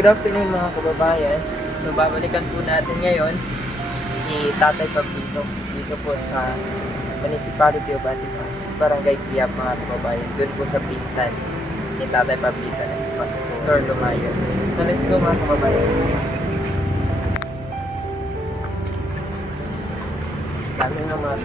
good afternoon mga kababayan. So babalikan po natin ngayon si Tatay Pablito dito po sa Municipality of Antipas, Barangay Quiapo mga kababayan. Doon po sa pinsan ni Tatay Pablito na si Pastor Lumayo. So let's go mga kababayan. Dami naman.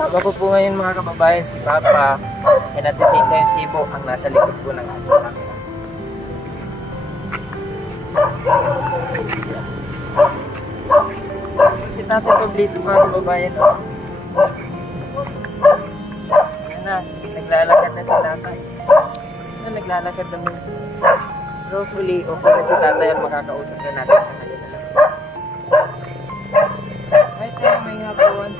Kasama ko po ngayon mga kababayan si Papa and at the same time si Ibo ang nasa likod po ng camera. Si Tatay Pablito mga kababayan. Yan na, naglalakad na si Tatay. Naglalakad naman. Pero hopefully okay na si Tatay at makakausap na natin siya ngayon na lang. Hi tayo, may hapon.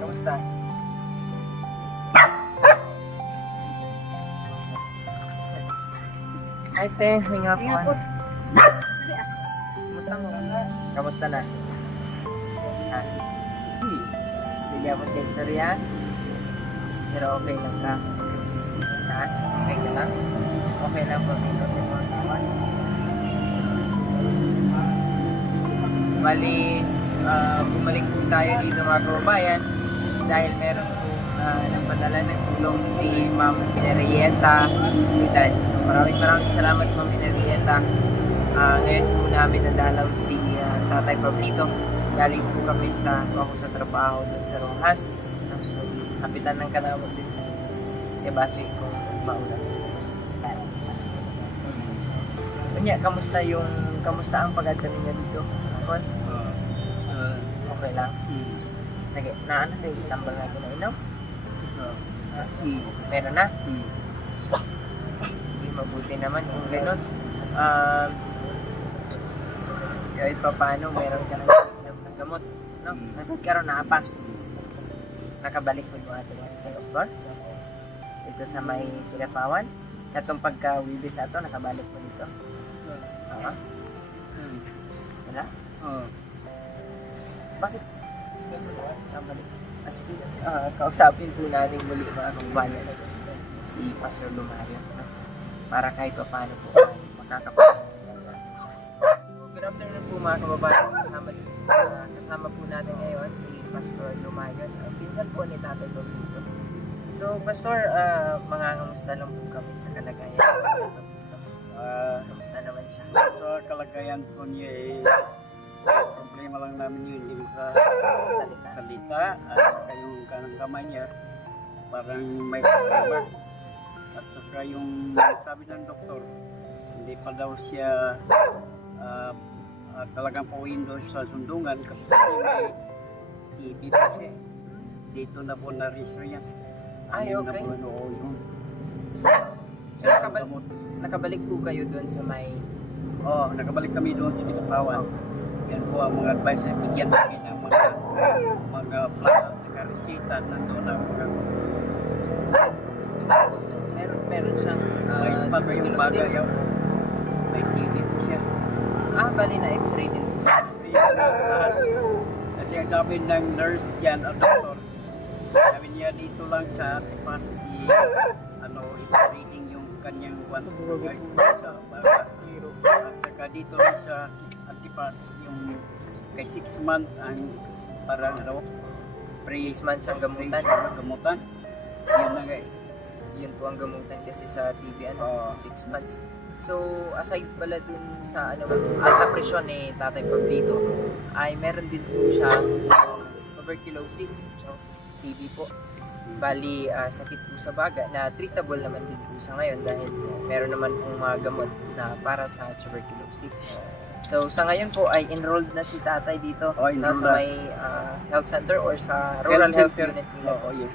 Kamusta? Hi, te. May nga po. Kamusta mo? Kamusta na? Ha? Hindi ako sa istorya. Pero okay lang ka. Ha? Okay ka lang? Okay lang po dito sa mga kawas. Bali, bumalik po tayo dito mga kababayan dahil meron po nagpadala ng tulong si Ma'am Pinerieta Solidan. Maraming salamat Ma'am Pinerieta. Ngayon po namin nadalaw si Tatay Pablito. Galing po kami sa trabaho dun sa Rojas. So, kapitan ng kanawag din. E base kung maulan. Kanya, kamusta ang pag-adta ninyo dito? Akon? Okay lang. Sige, naano tayo itambal natin na inom? Meron na? Hindi mabuti naman kung gano'n. Kahit pa paano, meron ka ng gamot. No? Nagkaroon na apa. Nakabalik mo yung ating sa doktor. Dito sa may Pinapawan. Katong pagka-wibis ato, nakabalik mo dito. Wala? Oo. Bakit? Nakabalik. Sige, kausapin po natin muli mga kababayan si Pastor Lumayo. Para kahit pa paano po makakapagpapalit. Good afternoon po mga kababayan. Kasama po natin ngayon si Pastor Lumayo. Ang pinsan po ni Tatay Pablito. So, Pastor, mangangamusta lang po kami sa kalagayan. Kamusta naman siya? Sa kalagayan ko niya problema lang namin yun yung salita at saka yung kanang kamay niya parang may problema at saka yung sabi ng doktor hindi pa daw siya talagang pauwiin doon sa sundungan kasi may TB pa siya. Dito na po na-register yan. Ay, okay. Na po yun. So, nakabalik po kayo doon sa may... nakabalik kami doon sa Pinapawan. Yan po ang mga advice na bigyan namin ng mga plan at saka resita nandun ang mga Tapos, meron siyang may spot pa yung baga yun. May TB po siya. Bali na x-ray din. X-ray yan lahat. Kasi ang sabi ng nurse dyan, ang doktor, sabi niya dito lang sa capacity, i-reading yung kanyang guys sa baga. At saka dito lang sa Antipas, yung kay 6 months ang parang 6 months ang gamutan. Yun na guys. Yun po ang gamutan kasi sa TB 6 months. So aside pala dun sa alta presyon ni Tatay Pablito, ay meron din po siya tuberculosis. So TB po. Bali, sakit po sa baga na treatable naman din po sa ngayon dahil meron naman pong mga gamot na para sa tuberculosis. So sa ngayon po ay enrolled na si tatay dito Enrolled sa na. may health center or sa rural health center. unit nila Oo, yun.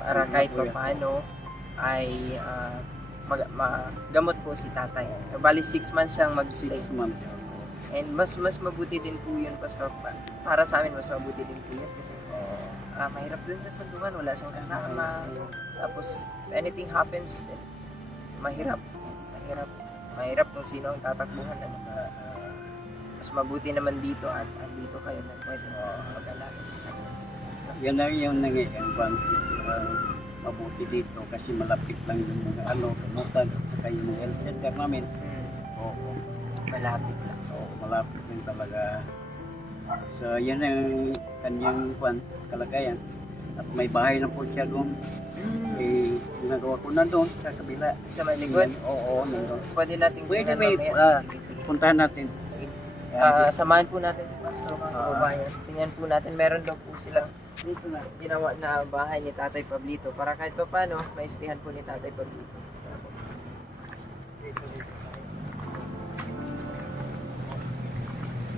para kahit po pa yan. paano ay magamot po si tatay. So, bali 6 months siyang mag-stay. 6 months. And mas mabuti din po yun, Pastor. Para sa amin, mas mabuti din po yun kasi mahirap din sa sundukan, wala siyang kasama. Tapos, if anything happens, then, mahirap kung sino ang tatakbuhan. Ano? Mas mabuti naman dito at andito kayo na pwede mag-alaga sa kanya. Yan lang yung nangyayang mabuti dito kasi malapit lang yung mga kamutan at saka yung health center namin. Oo. Malapit lang. Oo, malapit din talaga. So, yan ang kanyang kalagayan. At may bahay na po siya doon. Ginagawa ko na doon sa kabila. Sa may likod? Oo, nandun. Pwede natin Pwede, tingnan may mamaya. Sige, sige. puntahan natin. Samahan po natin si Pastor mga kababayan. Tingnan po natin, meron daw po silang Dito na. ginawa na bahay ni Tatay Pablito para kahit pa paano, maistihan po ni Tatay Pablito.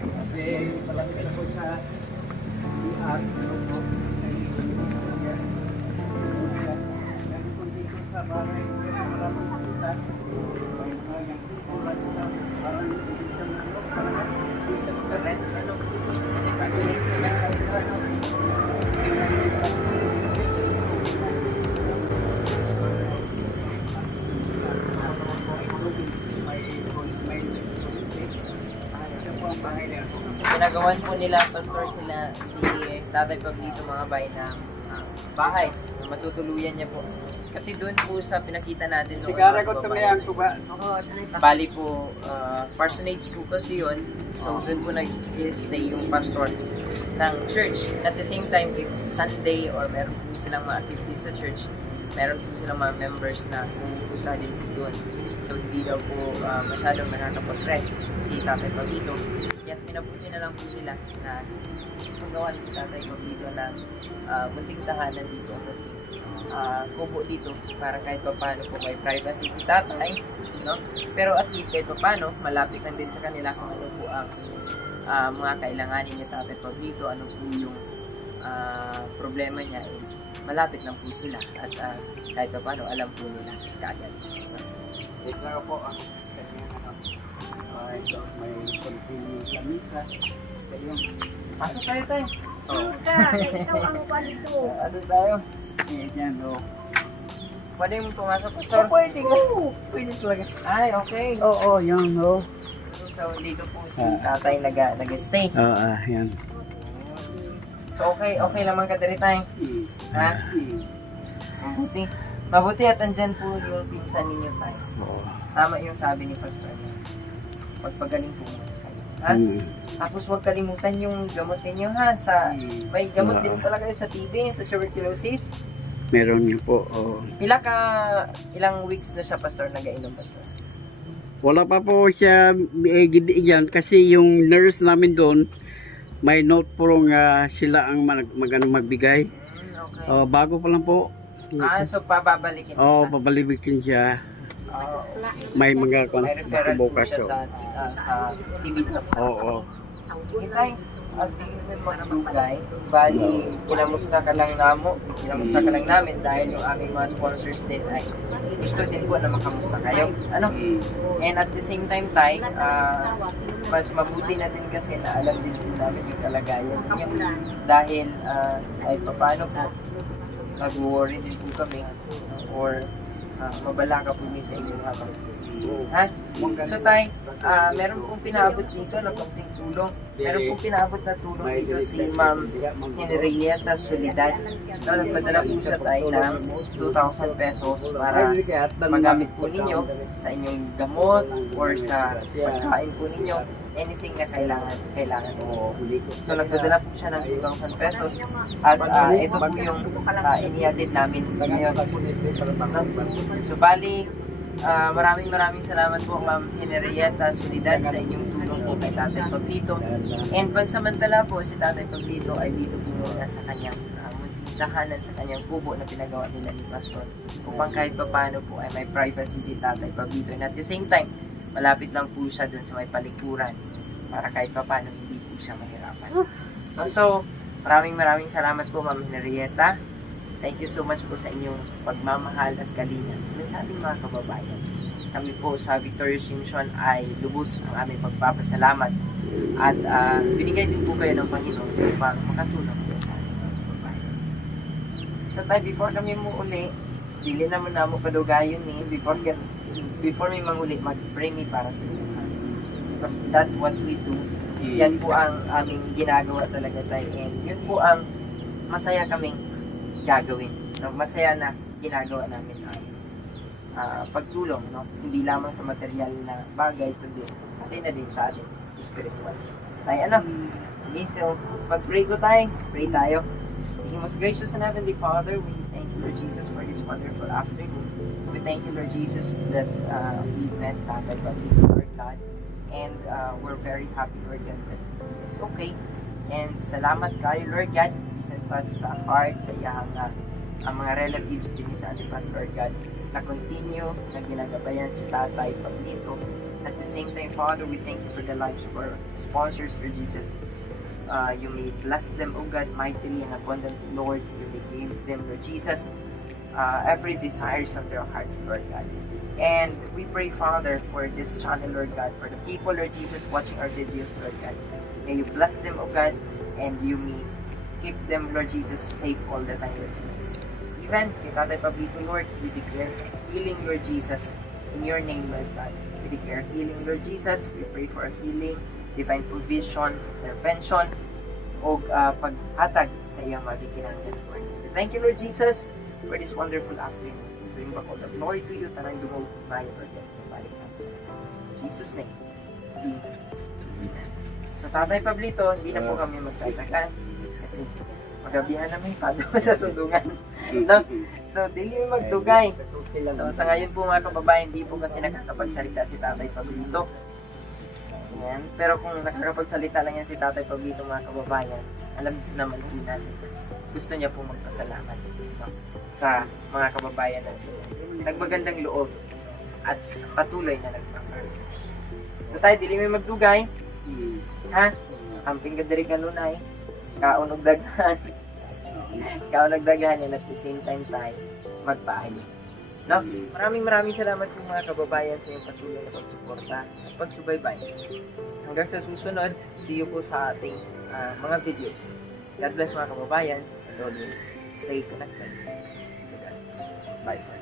Kasi malapit ako sa DR. Sa bahay, maraming kita. May mga yung kukulat na parang isang Rest, ano, kasi sila ito, ano, ginagawan po nila, Pastor, sila, si Tatay Pablito mga bay na bahay, matutuluyan niya po. Kasi doon po sa pinakita natin noon, Sigara mga ko kababayan, tumayan ko ba? bali po, parsonage po kasi yun. So, doon po nag-stay yung pastor ng church. At the same time, if Sunday or meron po silang mga activities sa church, meron po silang mga members na pumunta din po doon. So, hindi daw po masyadong nakakapag-rest si Tatay Pablito. Kaya pinabuti na lang po nila na magawa si Tatay Pablito na munting tahanan dito. Kubo dito para kahit pa paano po may privacy si tatay, no? Pero at least kahit pa paano malapit lang din sa kanila kung ano po ang mga kailanganin ni Tatay Pablito, ano po yung problema niya, malapit lang po sila at kahit pa paano alam po nila kaagad. Ito na po ang ito, may konting lamisa. Pasok tayo tayo. Oo. Ikaw ang kwalito. Ano tayo? Yan, o. Pwede mo pumasok, Pastor? Pwede ka. Pwede talaga. Ay, okay. Oo, yan, o. So, dito po si tatay nag-stay. Oo, yan. So, okay naman ka dali tayo. Ha? Mabuti. Mabuti at andyan po yung pinsan ninyo tayo. Oo. Tama yung sabi ni Pastor niya. Pagpagaling po muna kayo. Ha? Tapos huwag kalimutan yung gamot ninyo ha. May gamot din pala kayo sa TB, sa tuberculosis. Meron niyo po, oo. Ilang weeks na siya, Pastor, nag-ainom, Pastor? Wala pa po siya yan kasi yung nurse namin doon may note po nga sila ang magbigay. Okay. Bago pa lang po. So pababalikin mo Oo, siya? pabalikin siya. Oo. May mga May referral po bukas. siya sa TB Talks. Oo. Itay, at tingin mo magdugay, bali, kinamusta ka lang namin dahil yung aming mga sponsors din ay gusto din po na makamusta kayo. Ano? And at the same time, Tay, mas mabuti na din kasi na alam din po namin yung kalagayan niyo. Dahil kahit paano po, nag-worry din po kami or mabala ka po sa inyo habang ha? So Tay, meron pong pinabot dito na konting tulong. Meron pong pinabot na tulong dito si Ma'am Henrietta Solidad. Nagpadala po siya tayo ng 2,000 pesos para magamit po ninyo sa inyong gamot or sa pagkain po ninyo. Anything na kailangan po. So nagpadala po siya ng 2,000 pesos at ito po yung inihatid namin ngayon. So bali, maraming salamat po Ma'am Henrietta Solidad sa inyong tulong po kay Tatay Pablito. And pansamantala po si Tatay Pablito ay dito po muna sa kanyang munting tahanan, sa kanyang kubo na pinagawa nila ni Pastor upang kahit pa paano po ay may privacy si Tatay Pablito. And at the same time, malapit lang po siya dun sa may palikuran para kahit pa paano hindi po siya mahirapan. So, maraming salamat po, Ma'am Henrietta. Thank you so much po sa inyong pagmamahal at kalinga sa ating mga kababayan. Kami po sa Victorious Mission ay lubos ang aming pagpapasalamat at binigay din po kayo ng Panginoon upang makatulong po sa ating mga kababayan. So tayo, before kami muuli, dili naman na mo padugayon ni before may manguli, mag-pray me para sa inyo. Because that's what we do. Yan po ang aming ginagawa talaga tayo. And yun po ang masaya kaming gagawin. No? Masaya na ginagawa namin ang pagtulong. No? Hindi lamang sa material na bagay, kundi pati na din sa ating spiritual. Tayo ano? Sige, so mag-pray ko tayo. Pray tayo. Sige, most gracious and heavenly Father, we thank you, Lord Jesus, for this wonderful afternoon. We thank you, Lord Jesus, that we met Tatay Pablito, Lord God. And we're very happy, Lord God, that it's okay. And salamat kayo, Lord God, isang pa sa heart, sa iyang ang mga relatives din sa ating Pastor, Lord God, na continue na ginagabayan si Tatay Pablito. At the same time, Father, we thank you for the lives of our sponsors, Lord Jesus. You may bless them, O God, mightily and abundantly, Lord. You may give them, Lord Jesus, every desires of their hearts, Lord God. And we pray, Father, for this channel, Lord God, for the people, Lord Jesus, watching our videos, Lord God. May you bless them, O God, and you may keep them, Lord Jesus, safe all the time, Lord Jesus. Even kay Tatay Pablito, Lord, we declare healing, Lord Jesus, in your name, Lord God. We declare healing, Lord Jesus. We pray for healing, divine provision, intervention, o paghatag sa iyong magikinanggan, Lord. We thank you, Lord Jesus, for this wonderful afternoon. Bring back all the glory to you, tanang dumog, mayo, Lord God, balik natin. In Jesus' name, amen. So, Tatay Pablito, hindi na po kami magtatakan kasi magabihan na may pado sa sundungan. No? So, dili magdugay. So, sa ngayon po mga kababayan, hindi po kasi nakakapagsalita si Tatay Pablito. Yan. Pero kung nakakapagsalita lang yan si Tatay Pablito mga kababayan, alam naman po natin, gusto niya po magpasalamat, no? Sa mga kababayan natin. Nagmagandang loob at patuloy na nagpapars. So tayo, dili may magdugay. Ha? Amping ka diri kanunay. Kaon og daghan. Kaon og daghan yan at the same time tayo magpaayo. No? Maraming salamat po mga kababayan sa iyong patuloy na pagsuporta at pagsubaybay. Hanggang sa susunod, see you po sa ating mga videos. God bless mga kababayan and always stay connected to God. Bye.